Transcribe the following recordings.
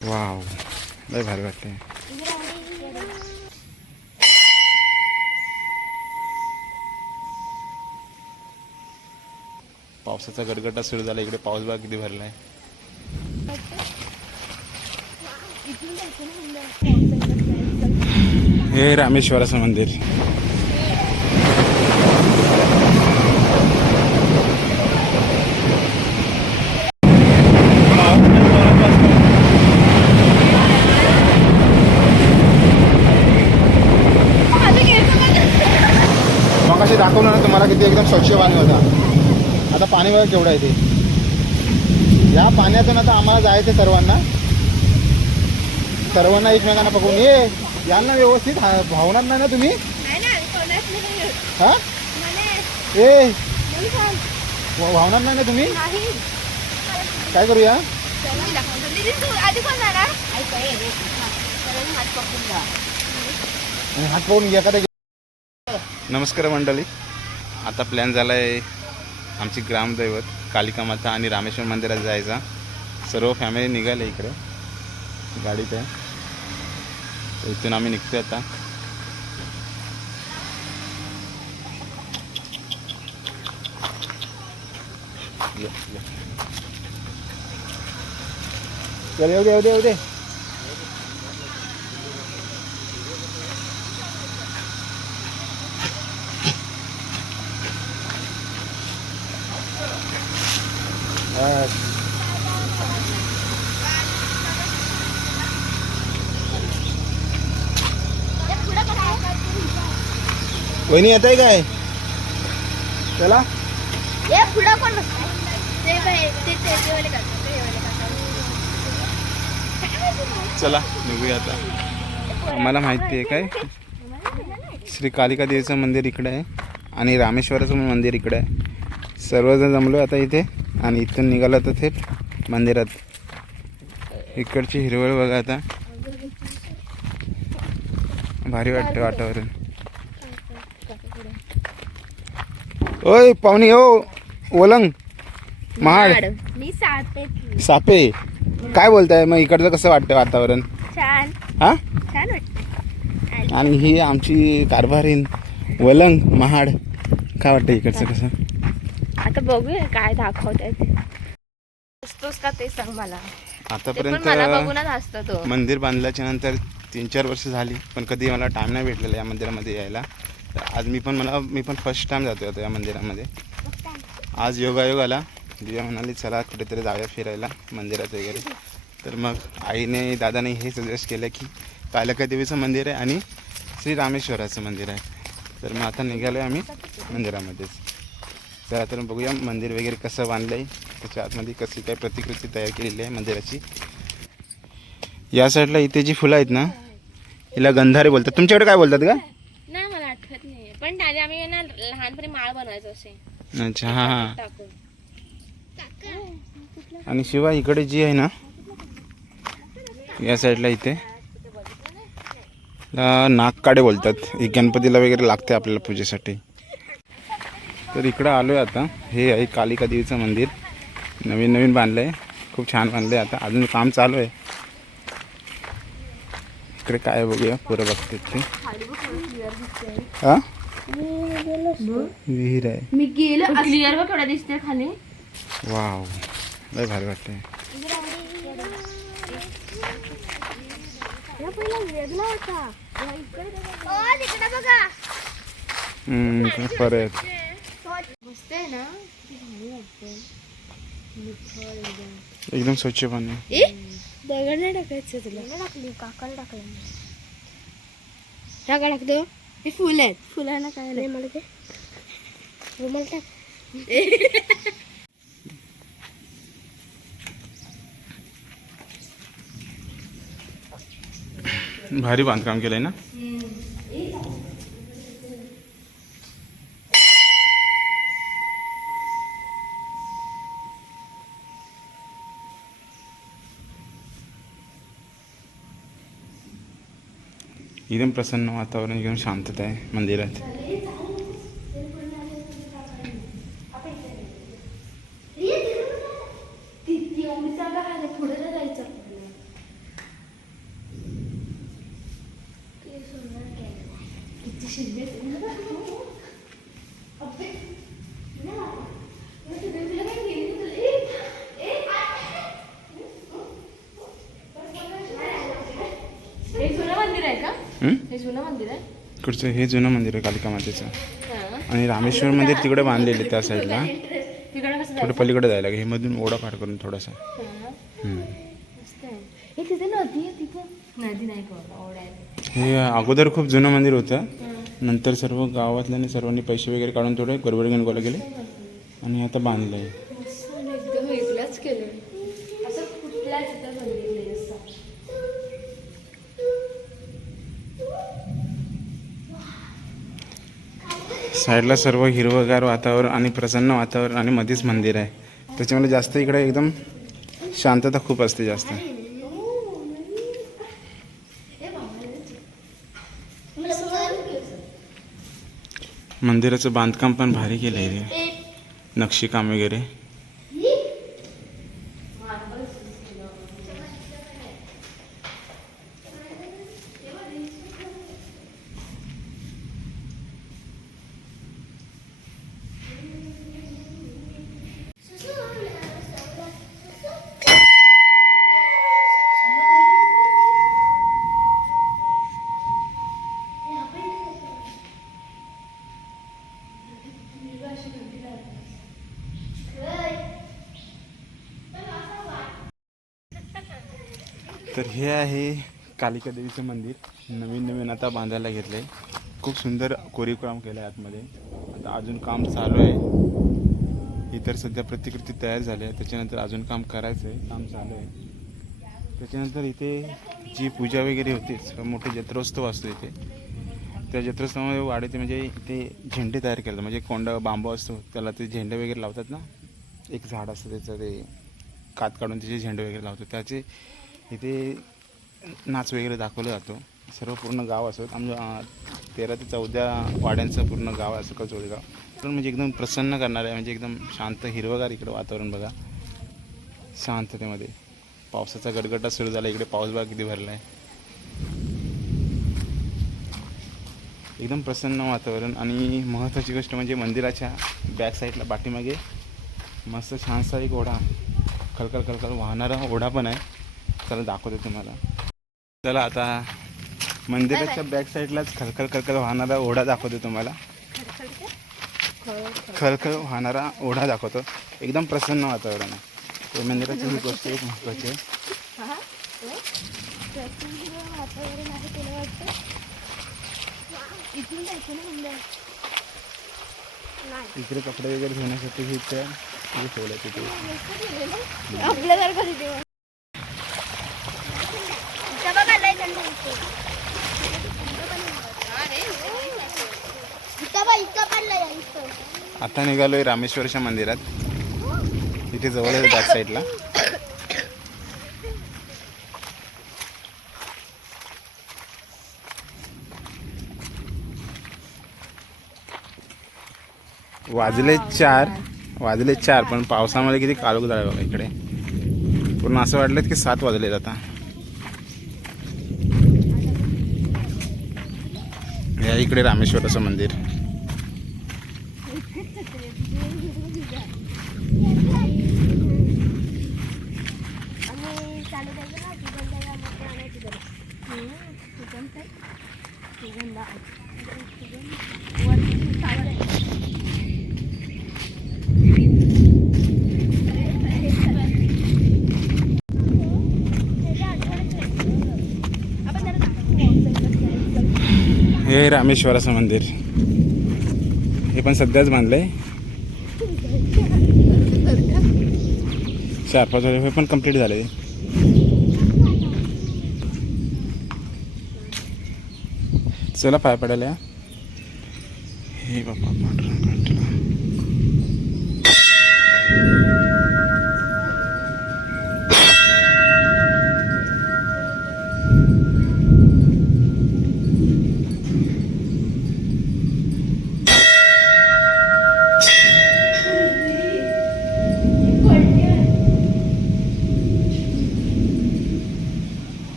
Wow, लय भारी वाटते. पावसाचा गडगडा सुरू झाला. इकडे पाऊस बघा किती भरलाय. हे रामेश्वराचं मंदिर. मगाशी दाखवलं ना तुम्हाला किती एकदम स्वच्छ पाणी होता. आता पाणी बघा केवढं आहे ते. या पाण्यातून आता आम्हाला जायचं सर्वांना एकमेकांना पकडून ये. यांना व्यवस्थित भावणार नाही ना तुम्ही? हा ए भावणार नाही ना तुम्ही? काय करूया? हात पकडून घ्या का? नमस्कार मंडळी. आता प्लॅन झाला आहे आमची ग्रामदैवत कालिका माता आणि रामेश्वर मंदिरात जायचा. सर्व फॅमिली निघाले इकडे गाडीत आहे. इथून आम्ही निघतोय आता. चल येऊ दे. वहिनी येत आहे काय? चला चला निघूया आता. आम्हाला माहिती आहे काय, श्री कालिका देवीचं मंदिर इकडे आहे आणि रामेश्वराचं मंदिर इकडे आहे. सर्वजण जमलो आता इथे आणि इथून निघालो तर थेट मंदिरात. इकडची हिरवळ बघा आता, भारी वाटतं वातावरण. ओय पाहुणी हो, ओलंग महाड सापे काय बोलताय मग? इकडचं कसं वाटतं वातावरण? छान. हा छान वाटतं. आणि ही आमची कारभारीन वलंग महाड. काय वाटतं इकडचं कसं? आता बघूया काय दाखवताय ते. असतोस का ते सांग मला. आतापर्यंत मला बघूनच असतो तो. मंदिर बांधल्याच्या नंतर 3-4 वर्ष झाली, पण कधी मला टाइम नाही भेटलेला या मंदिरामध्ये यायला. तर आज मी पण फर्स्ट टाइम जातो आता या मंदिरामध्ये. आज योगायोग आला. दिव्या म्हणाली चला कुठेतरी जाऊया फिरायला मंदिरात वगैरे. तर मग आईने दादाने हे सजेस्ट केलं की कालिका देवीचं मंदिर आहे आणि श्री रामेश्वराचं मंदिर आहे. तर मग आता निघालो आहे आम्ही मंदिरामध्येच. चला तर बघूया मंदिर वगैरे कसं बांधलं आहे, त्याच्या आतमध्ये कशी काय प्रतिकृती तयार केलेली आहे मंदिराची. या साईडला इथे जी फुलं आहेत ना, हिला गंधारे बोलतात. तुमच्याकडे काय बोलतात का? नाही मला आठवत नाही, पण दादी आम्ही ना लहानपणी माळ बनवायचो असे. अच्छा हां. आणि शिवाय इकडे जी आहे ना, या साईडला इथे नागकाडे बोलतात. ही गणपतीला वगैरे लागते आपल्याला पूजेसाठी. तर इकडं आलो आहे आता. हे आहे कालिका देवीचं मंदिर. नवीन बांधलं आहे, खूप छान बांधलं आहे. आता अजून काम चालू आहे. इकडे काय बघूया, पुरं बघते ते. हां विहीर आहे. मी गेलो क्लिअर बघ थोडा दिसते खाली. वाव, लय भारी वाटते. परत एकदम स्वच्छ पाणी. दगड नाही टाकायचं तुला. टाकली काकाला टाकलं. टाका टाकतो. हे फुल आहेत. फुलांना काय नाही मला ते रुमाल टाक. भारी बांधकाम केलंय ना. एकदम प्रसन्न वातावरण, एकदम शांतता आहे मंदिरात. हे जुनं मंदिर आहे का? हे जुनं मंदिर आहे. इकडचं हे जुनं मंदिर आहे कालिका मातेचं. हां. आणि रामेश्वर मंदिर तिकडे बांधलेले त्या साईडला. तिकडे कसं थोडं पलीकडे जायला लागेल. हे मधून ओढा पार करून थोडासा. मस्त आहे. हे तिथे नदी आहे तिथे. नदी नाही का ओढा आहे. हे अगोदर खूप जुनं मंदिर होतं. नंतर सर्व गावातल्याने सर्वांनी पैसे वगैरे काढून थोडे गडबडीने गोळा केले आणि आता बांधलं आहे. मस्त आणि एकदम वेगळंच केलं. असं कुठल्याच इथं मंदिर नाही असं. साईडला सर्व हिरवगार वातावरण आणि प्रसन्न वातावरण आणि मध्येच मंदिर आहे. त्याच्यामुळे जास्त इकडे एकदम शांतता खूप असते जास्त. मंदिराचं बांधकाम पण भारी केलं आहे रे. नक्षीकाम वगैरे. तर हे आहे कालिका देवीचं मंदिर. नवीन आता बांधायला घेतलं आहे. खूप सुंदर कोरीवकाम केलं आहे आतमध्ये. आता अजून काम चालू आहे. ही तर सध्या प्रतिकृती तयार झाली आहे. त्याच्यानंतर अजून काम करायचं आहे. काम चालू आहे. त्याच्यानंतर इथे जी पूजा वगैरे होते, मोठे जत्रोत्सव असतो इथे. त्या जत्रोत्सवामध्ये वाढीते म्हणजे इथे झेंडे तयार केले. म्हणजे कोंडा बांबू असतो त्याला ते झेंडे वगैरे लावतात ना. एक झाड असतं त्याचं ते कात काढून त्याचे झेंडे वगैरे लावतो. त्याचे इथे नाच वगैरे दाखवला जातो. सर्व पूर्ण गाव असतो. आमच्या 13 ते 14 वाड्यांचं पूर्ण गाव असं कचोळीगाव. तर म्हणजे एकदम प्रसन्न करणार आहे. म्हणजे एकदम शांत हिरवगार इकडं वातावरण बघा. शांततेमध्ये पावसाचा गडगडा सुरू झाला. इकडे पाऊस बघा किती भरला आहे. एकदम प्रसन्न वातावरण. आणि महत्त्वाची गोष्ट म्हणजे मंदिराच्या बॅक साईडला पाठीमागे मस्त छानसा एक ओढा, खलखल खलखल वाहणारा ओढा पण आहे. चला दाखवतो तुम्हाला. चला आता मंदिराच्या बॅक साईडलाच खलखल खलखल वाहणारा ओढा दाखवतो तुम्हाला. खलखल वाहणारा ओढा दाखवतो. एकदम प्रसन्न वातावरण आहे. ते मंदिराची ही गोष्ट एक महत्त्वाची आहे. इकडे कपडे वगैरे धुण्यासाठी हे ठेवलं तिथे. आता निघालोय रामेश्वरच्या मंदिरात. इथे जवळ आहे बॅक साईडला. वाजले 4 पण पावसामध्ये किती काळोख झाला बघा इकडे. पूर्ण असं वाटलं की 7 वाजलेत आता. या इकडे रामेश्वराचं मंदिर. हे रामेश्वराचं मंदिर. हे पण सध्याच बांधलंय. 4-5 वर्ष हे पण कंप्लीट झाले. चला पाय पडायला. हे बाबा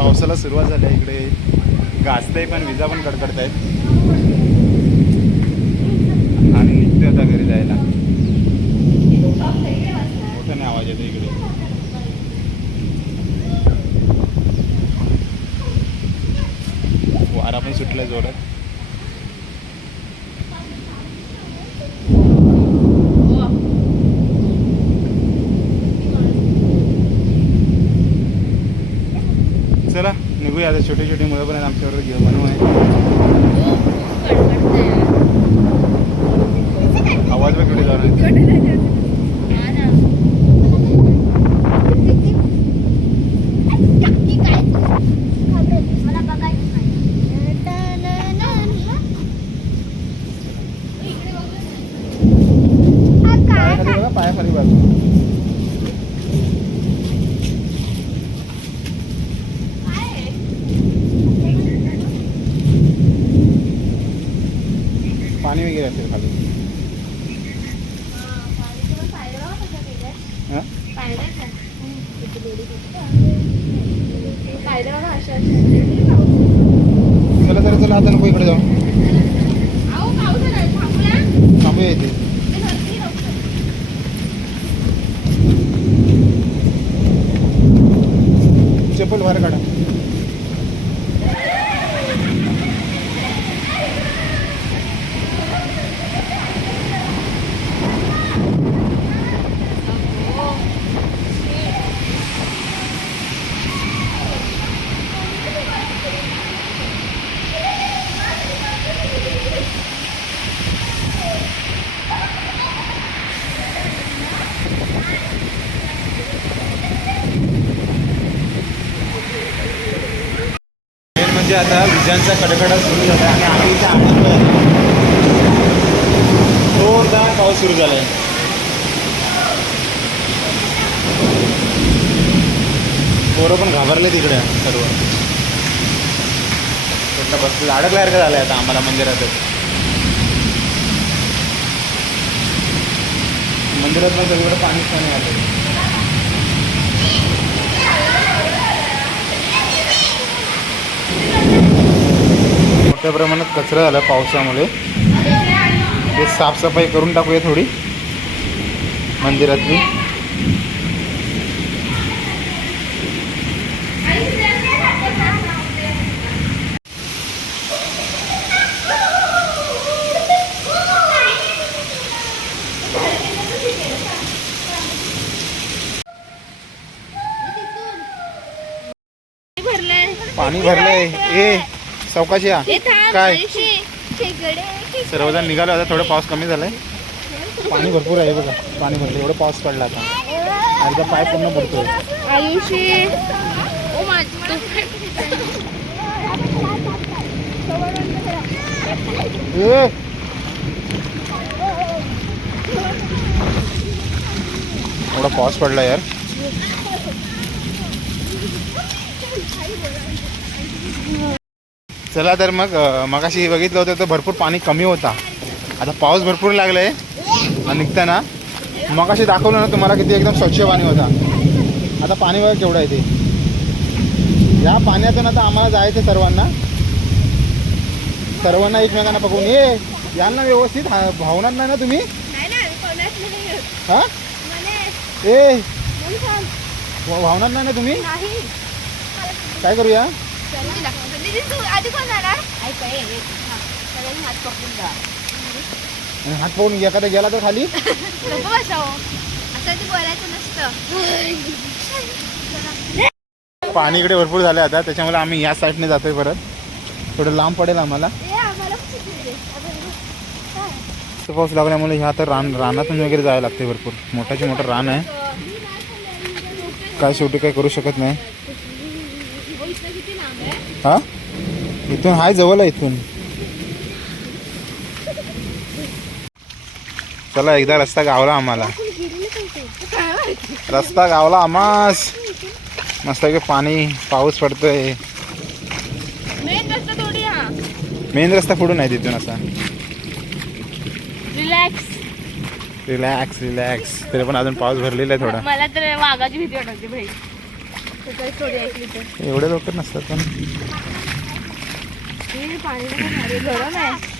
पावसाला सुरुवात झाली आहे इकडे. गाजतंय पण विजा पण कडकडत आहेत. आणि निघते आता घरी जायला. मोठ्याने आवाज येतो इकडे. वारा पण सुटलाय जोरात. चला निघूया आता. छोटे छोटे मुलं पण आहेत आमच्याबरोबर. घेऊ बनवू आहे. आवाज पण कुठे जाऊन पायाखाली बाजू. पाणी वगैरे असेल खाली. हां चला चला चला आता नको इकडे जाऊ. थांबूया इथे. चप्पल बाहेर काढा. म्हणजे आता विजांचा कडकडा सुरू झाला आणि आम्ही इथे आनंद. जोरदार पाऊस सुरू झाला आहे. पोरं पण घाबरले तिकडे सर्व. कुठलं बसलं अडकल्यासारखं झालं आहे आता आम्हाला मंदिरातच. मंदिरात पण सगळीकडे पाणीच पाणी आलं. मोठ्या प्रमाणात कचरा झाला पावसामुळे. ते साफसफाई करून टाकूया थोडी मंदिरातली. पाणी भरलंय. ए सावकाश या. काय सर्वजण निघालो आता. थोडं पाऊस कमी झालाय. पाणी भरपूर आहे बघा. पाणी भरलं. एवढं पाऊस पडला आता. अर्धा पाय पूर्ण भरतोय. एवढा पाऊस पडला यार. चला तर मगाशी बघितलं होतं तर भरपूर पाणी कमी होता. आता पाऊस भरपूर लागलाय. निघताना मगाशी दाखवलं ना तुम्हाला किती एकदम स्वच्छ पाणी होता. आता पाणी बघा केवढं आहे ते. या पाण्यातून आता आम्हाला जायचं सर्वांना एकमेकांना पकडून. यांना व्यवस्थित भावणार नाही ना तुम्ही. हा भावणार नाही ना तुम्ही. काय करूया. हात पकडून एखादा गेला तर खाली. पाणी इकडे भरपूर झालं आता. त्याच्यामुळे आम्ही या साईडने जातोय परत. थोडं लांब पडेल आम्हाला. पाऊस लागल्यामुळे ह्या तर रानातून वगैरे जायला लागते. भरपूर मोठाचे मोठं रान आहे. काय शेवटी काय करू शकत नाही. हा इथून हाय जवळ आहे इथून. चला एकदा रस्ता गावला आम्हाला. रस्ता गावला आम्हास. मस्त की पाणी पाऊस पडतोय. मेन रस्ता कुठून आहे तिथून असा. Relax relax. तरी पण अजून पाऊस भरलेला आहे थोडा. मला तर वाघाची भीती वाटते भाई. सकाळी स्टोरी ऐकली तर एवढे लवकर नसतात पण हे पाणी गरम आहे.